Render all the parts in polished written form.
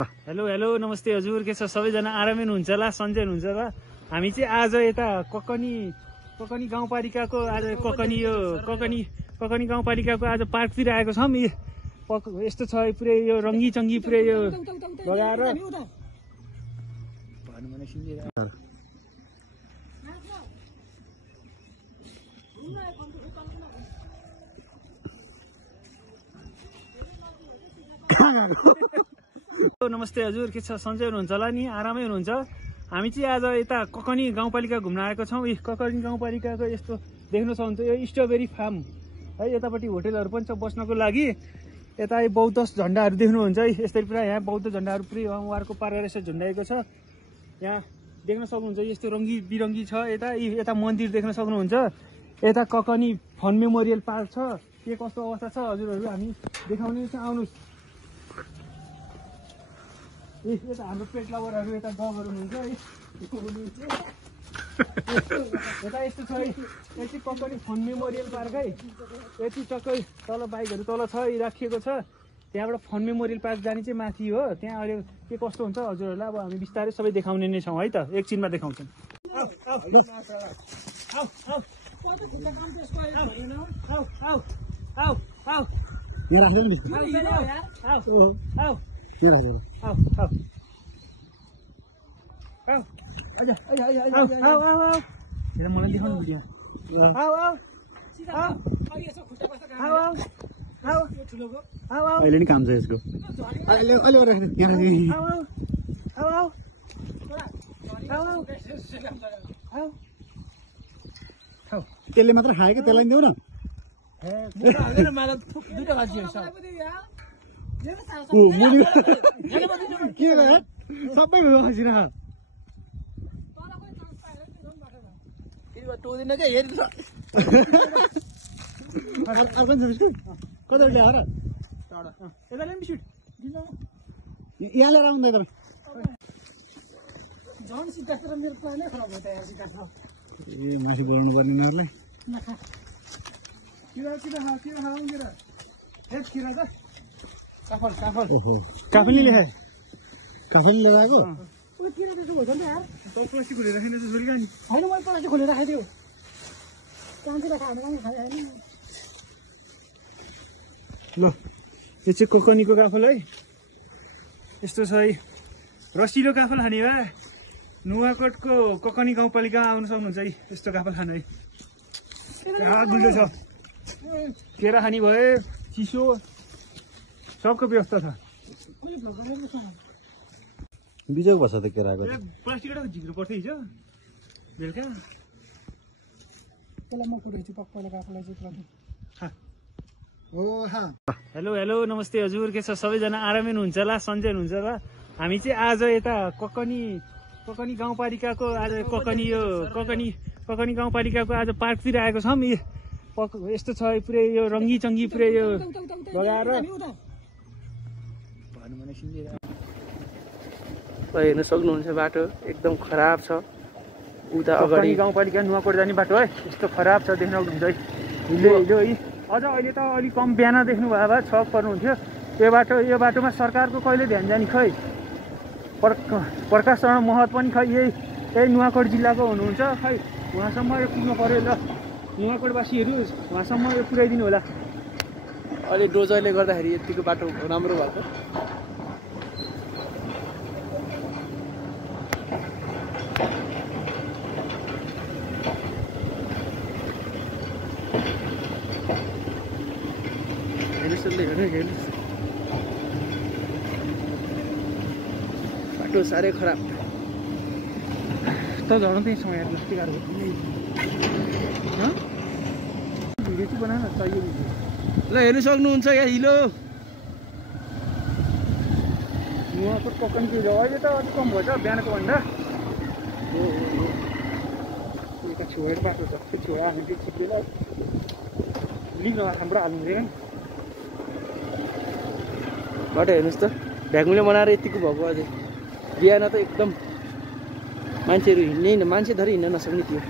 Hello hello नमस्ते हजुर, के छ सबैजना? आरामै हुनुहुन्छ होला, सन्चै हुनुहुन्छ होला। हामी चाहिँ आज यता ककनी गाउँपालिकाको आज ककनी गाउँपालिकाको आज पार्कतिर आएको छौँ। यस्तो छ पुरै यो रङ्गी चङ्गी पुरै यो लगाएर नमस्ते हजुर, के छ सन्चै हुनुहुन्छ होला नि? आरामै हुनुहुन्छ। हामी चाहिँ आज यता ककनी गाउँपालिका घुम्न आएको छौँ। ककनी गाउँपालिकाको यस्तो देख्न सक्नुहुन्छ यो स्ट्रबेरी फार्म है। यतापट्टि होटेलहरू पनि छ बस्नको लागि। यता बौद्ध झन्डाहरू देख्नुहुन्छ है। यसरी पुरा यहाँ बौद्ध झन्डाहरू पुरै उहाँहरूको पारेर यसो झुन्डाएको छ। यहाँ देख्न सक्नुहुन्छ यस्तो रङ्गी बिरङ्गी छ। यता मन्दिर देख्न सक्नुहुन्छ। यता ककनी फन मेमोरियल पार्क छ। के कस्तो अवस्था छ हजुरहरू हामी देखाउने छ, आउनुहोस्। यता हाम्रो पेट लभरहरू यता डगहरू हुनुहुन्छ है। यता यस्तो छ है, यति ककनी फन मेमोरियल पार्क है। यति टक्कै तल बाइकहरू तल छ राखिएको छ। त्यहाँबाट फन मेमोरियल पार्क जाने चाहिँ माथि हो। त्यहाँ अहिले के कस्तो हुन्छ हजुरहरूलाई अब हामी बिस्तारै सबै देखाउने नै छौँ है त। एकछिनमा देखाउँछौँ। मलाई देखाउनु भिडियो। अहिले नि काम छ यसको। त्यसले मात्र खायो कि त्यसलाई देऊ न। के सबै खसिन कति ल्याएर यहाँ लिएर आउँदा तर ए माथि बोल्नु पर्ने काफलले लिएर आएको ल यो चाहिँ कोकनीको काफल है। यस्तो छ है रसिलो काफल खाने भए नुवाकोटको ककनी गाउँपालिका आउनु सक्नुहुन्छ है। यस्तो काफल खानु है। दुलो छ, केरा खाने भए चिसो सबको व्यवस्था छ। बिजोग भएछ त केराको। प्लास्टिकबाट झिक्नु पर्छ हिजो बेलुका। हेलो हेलो नमस्ते हजुर, के छ सबैजना? आरामै हुनुहुन्छ होला, सन्चै हुनुहुन्छ होला। हामी चाहिँ आज यता ककनी गाउँपालिकाको आज ककनी गाउँपालिकाको आज पार्कतिर आएको छौँ। यस्तो छ पुरै यो रङ्गी चङ्गी पुरै यो लगाएर हेर्न सक्नुहुन्छ बाटो एकदम खराब छ। उता अगाडि गाउँपालिका नुवाकोट जाने बाटो है। यस्तो खराब छ, देख्न सक्नुहुन्छ है। हिलो है। अझ अहिले त अलिक कम बिहान देख्नु भयो भए छक पर्नुहुन्थ्यो। यो बाटोमा सरकारको कहिले ध्यान जाने खै। प्रकाश शरण महत पनि खै यही नुवाकोट जिल्लाको हुनुहुन्छ खै। उहाँसम्म यो पुग्नु पऱ्यो। ल नुवाकोटवासीहरू उहाँसम्म यो पुर्याइदिनु होला। अहिले डोजरले गर्दाखेरि यतिको बाटो राम्रो भएको। बाटो साह्रै खराब त झन् समय भिडियो चाहिँ बनाउन चाहियो। ल हेर्नु सक्नुहुन्छ यहाँ हिलो नुवाकोट ककनी अहिले त अलिक कम भयो त बिहानको भन्दा। यता छेउबाट बाटो छ, त्यो छेउ हामी त्यो छिप्पेलाई लिक हाम्रो हाल्नु हुँदैन। बाटो हेर्नुहोस् त भ्याकुमले बनाएर यतिको भएको। अझै बिहान त एकदम मान्छेहरू हिँड्ने मान्छे धरि हिँड्न नसक्ने थियो।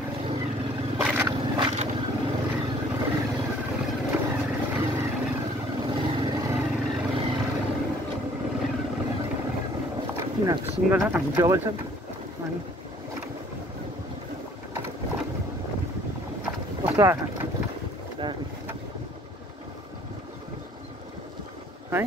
यिनीहरूको सिङ्गल छ, हामी डबल छ। अनि कस्तो आएको है?